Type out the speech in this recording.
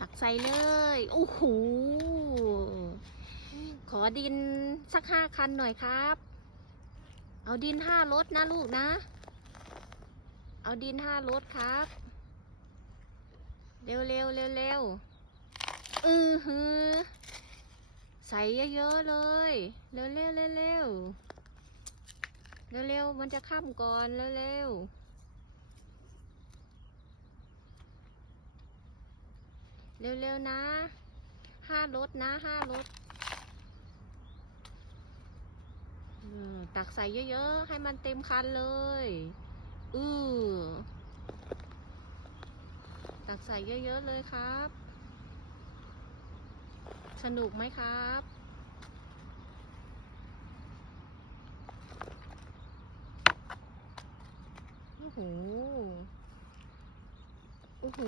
ตักใส่เลยโอ้โหขอดินสักห้าคันหน่อยครับ เอาดินห้ารถนะลูกนะ เอาดินห้ารถครับ เร็วเร็วเร็วเร็วอือฮือใส่เยอะๆเลย เร็วเร็วเร็วเร็วเร็วเร็วมันจะค่ำก่อนเร็วเร็ว เร็วเร็วนะ ห้ารถนะห้ารถตักใส่เยอะๆ ให้มันเต็มคันเลย อือตักใส่เยอะๆเลยครับ สนุกไหมครับ โอ้โห โอ้โห